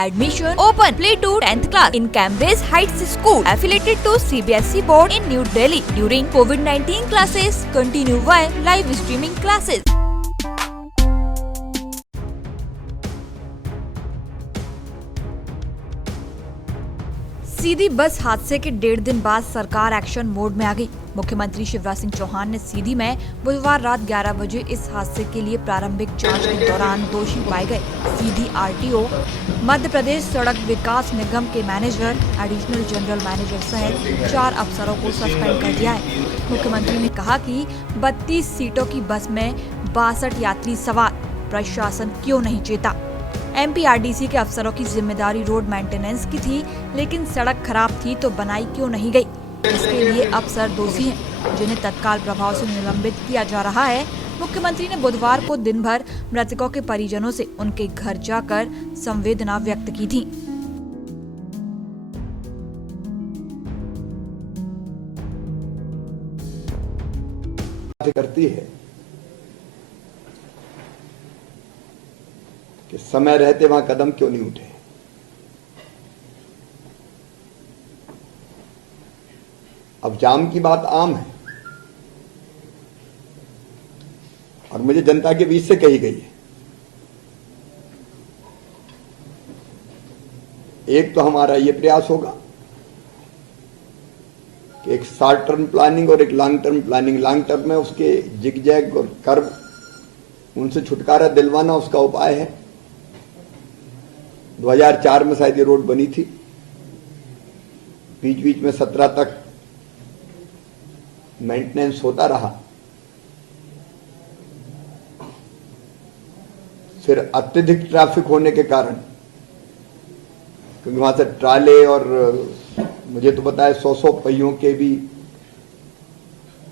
Admission open. Play to 10th class in Cambridge Heights School affiliated to CBSE board in New Delhi. During COVID-19 classes continue via live streaming classes. सीधी बस हादसे के 1.5 दिन बाद सरकार action mode में आ गई। मुख्यमंत्री शिवराज सिंह चौहान ने सीधी में बुधवार रात 11 बजे इस हादसे के लिए प्रारंभिक जांच के दौरान दोषी पाए गए सीधी आरटीओ, मध्य प्रदेश सड़क विकास निगम के मैनेजर, एडिशनल जनरल मैनेजर सहित 4 अफसरों को सस्पेंड कर दिया है। मुख्यमंत्री ने कहा कि 32 सीटों की बस में 62 यात्री सवार, प्रशासन क्यों नहीं चेता। एमपीआरडीसी के अफसरों की जिम्मेदारी रोड मेंटेनेंस की थी, लेकिन सड़क खराब थी तो बनाई क्यों नहीं गई। इसके लिए अफसर दोषी हैं, जिन्हें तत्काल प्रभाव से निलंबित किया जा रहा है। मुख्यमंत्री ने बुधवार को दिन भर मृतकों के परिजनों से उनके घर जाकर संवेदना व्यक्त की थी। करती है कि समय रहते वहां कदम क्यों नहीं उठे। अब जाम की बात आम है और मुझे जनता के बीच से कही गई है। एक तो हमारा ये प्रयास होगा कि एक शॉर्ट टर्म प्लानिंग और एक long term planning, long term में उसके जिगजैग और कर्व, उनसे छुटकारा दिलवाना उसका उपाय है। 2004 में शायद ये रोड बनी थी, बीच बीच में 17 तक मेंटेनेंस होता रहा। फिर अत्यधिक ट्रैफिक होने के कारण, क्योंकि वहां से ट्राले और मुझे तो पता है 100 पहियों के भी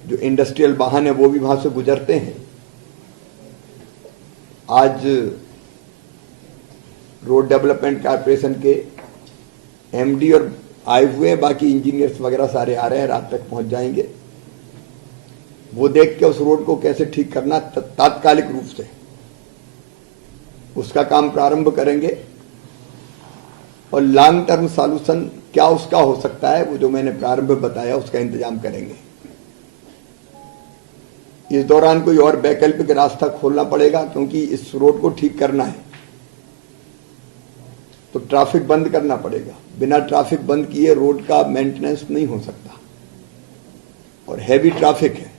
जो इंडस्ट्रियल वाहन है वो भी वहां से गुजरते हैं। आज रोड डेवलपमेंट कॉर्पोरेशन के एमडी और आए हुए, बाकी इंजीनियर्स वगैरह सारे आ रहे हैं, रात तक पहुंच जाएंगे। वो देख के उस रोड को कैसे ठीक करना तात्कालिक रूप से उसका काम प्रारंभ करेंगे और लॉन्ग टर्म सॉल्यूशन क्या उसका हो सकता है, वो जो मैंने प्रारंभ बताया उसका इंतजाम करेंगे। इस दौरान कोई और वैकल्पिक रास्ता खोलना पड़ेगा, क्योंकि इस रोड को ठीक करना है तो ट्रैफिक बंद करना पड़ेगा। बिना ट्रैफिक बंद किए रोड का मेंटेनेंस नहीं हो सकता और हैवी ट्रैफिक है।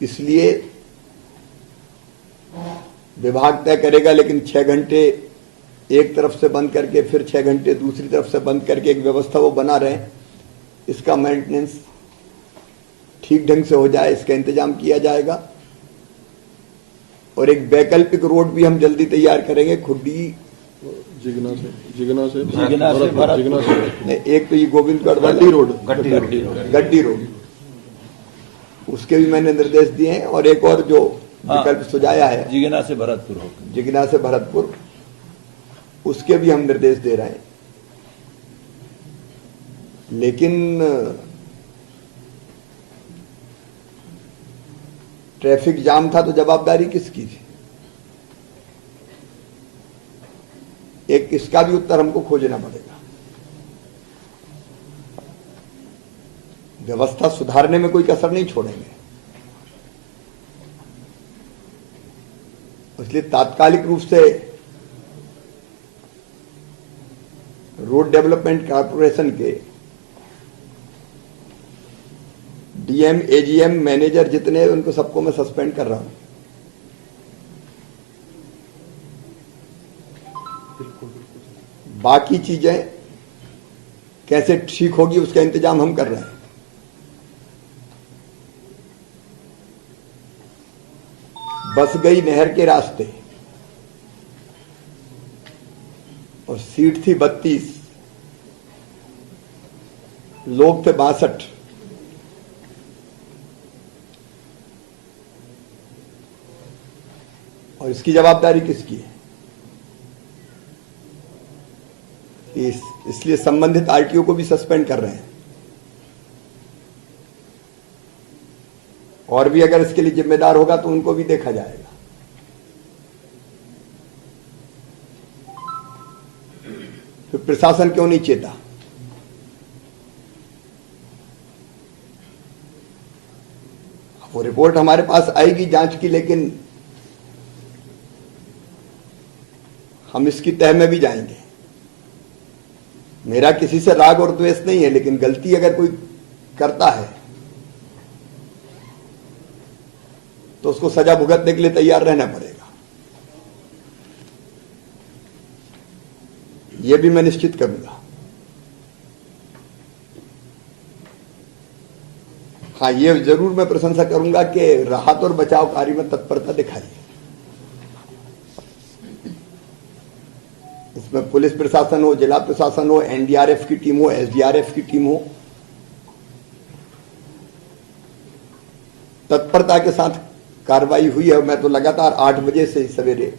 इसलिए विभाग तय करेगा, लेकिन 6 घंटे एक तरफ से बंद करके फिर 6 घंटे दूसरी तरफ से बंद करके एक व्यवस्था वो बना रहे, इसका मेंटेनेंस ठीक ढंग से हो जाए, इसका इंतजाम किया जाएगा। और एक वैकल्पिक रोड भी हम जल्दी तैयार करेंगे, खुड्डी जिगना से नहीं, एक तो ये गोविंदगढ़ गड्डी रोड, उसके भी मैंने निर्देश दिए हैं। और एक और जो विकल्प सुझाया है जिगना से भरतपुर, उसके भी हम निर्देश दे रहे हैं। लेकिन ट्रैफिक जाम था तो जवाबदारी किसकी थी? एक इसका भी उत्तर हमको खोजना पड़ेगा। व्यवस्था सुधारने में कोई कसर नहीं छोड़ेंगे, इसलिए तात्कालिक रूप से रोड डेवलपमेंट कॉर्पोरेशन के डीएम, एजीएम, मैनेजर जितने हैं उनको सबको मैं सस्पेंड कर रहा हूं। बाकी चीजें कैसे ठीक होगी उसका इंतजाम हम कर रहे हैं। बस गई नहर के रास्ते और सीट थी 32, लोग थे 62। और इसकी जवाबदारी किसकी है? इसलिए संबंधित आरटीओ को भी सस्पेंड कर रहे हैं। और भी अगर इसके लिए जिम्मेदार होगा तो उनको भी देखा जाएगा। फिर प्रशासन क्यों नहीं चेता? वो रिपोर्ट हमारे पास आएगी जांच की, लेकिन हम इसकी तह में भी जाएंगे। मेरा किसी से राग और द्वेष नहीं है, लेकिन गलती अगर कोई करता है तो उसको सजा भुगतने के लिए तैयार रहना पड़ेगा। यह भी मैं निश्चित करूंगा। हाँ, यह जरूर मैं प्रशंसा करूंगा कि राहत और बचाव कार्य में तत्परता दिखाई। इसमें पुलिस प्रशासन हो, जिला प्रशासन हो, एनडीआरएफ की टीम हो, एसडीआरएफ की टीम हो, तत्परता के साथ कार्रवाई हुई है। मैं तो लगातार 8 बजे से सवेरे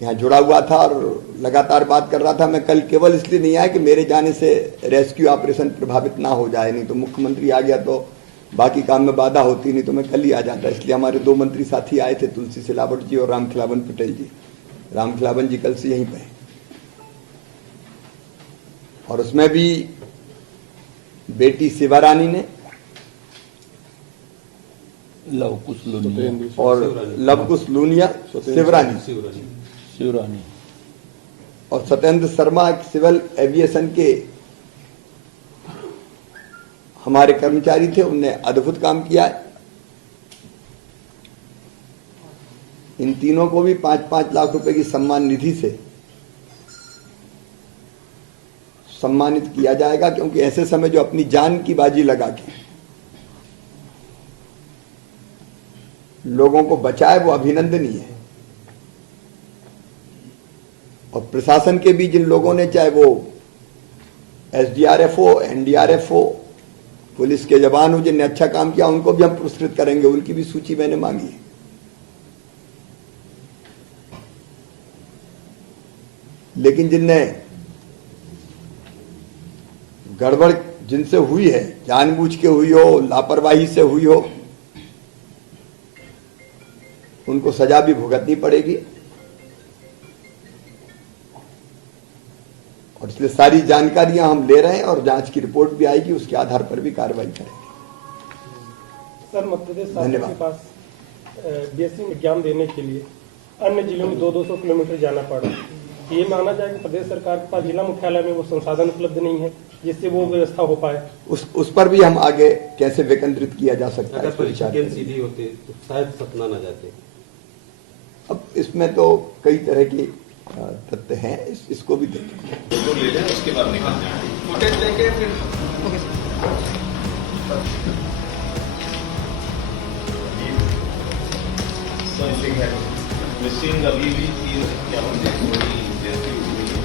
यहां जुड़ा हुआ था और लगातार बात कर रहा था। मैं कल केवल इसलिए नहीं आया कि मेरे जाने से रेस्क्यू ऑपरेशन प्रभावित ना हो जाए, नहीं तो मुख्यमंत्री आ गया तो बाकी काम में बाधा होती, नहीं तो मैं कल ही आ जाता। इसलिए हमारे 2 मंत्री साथी आए थे, तुलसी सिलावट जी और रामखिलावन पटेल जी। रामखिलावन जी कल से यहीं पे, और उसमें भी बेटी शिवारानी ने लवकुश लूनिया और लवकुश लूनिया शिवरानी और सत्येंद्र शर्मा एक सिविल एविएशन के हमारे कर्मचारी थे। उनने अद्भुत काम किया है। इन तीनों को भी 5-5 लाख रुपए की सम्मान निधि से सम्मानित किया जाएगा, क्योंकि ऐसे समय जो अपनी जान की बाजी लगा के लोगों को बचाए वो अभिनंदनीय है। और प्रशासन के भी जिन लोगों ने, चाहे वो एसडीआरएफ हो, एनडीआरएफ हो, पुलिस के जवान हो, जिनने अच्छा काम किया, उनको भी हम पुरस्कृत करेंगे। उनकी भी सूची मैंने मांगी है। लेकिन जिनने गड़बड़ जिनसे हुई है, जानबूझ के हुई हो, लापरवाही से हुई हो, उनको सजा भी भुगतनी पड़ेगी। और इसलिए सारी जानकारियां हम ले रहे हैं और जांच की रिपोर्ट भी आएगी, उसके आधार पर भी कार्रवाई करेंगे। सर, मध्य प्रदेश शासन के पास बीएससी में एग्जाम देने के लिए अन्य जिलों में 200 किलोमीटर जाना पड़ा। ये माना जाए कि प्रदेश सरकार के पास जिला मुख्यालय में वो संसाधन उपलब्ध नहीं है जिससे वो व्यवस्था हो पाए। उस पर भी हम आगे कैसे विकेंद्रित किया जा सकता है। अगर परीक्षा केंद्र सीधी होते तो शायद सतना न जाते। अब इसमें तो कई तरह की तथ्य हैं, इसको भी देखें। तो ले जाए, उसके बाद निकल जाए, फुटेज लेके फिर मिसिंग अभी भी 351 जैसी हुई है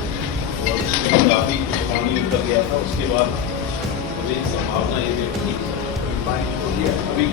और उसमें काफी पानी उतर गया था। उसके बाद मुझे संभावना ये भी अभी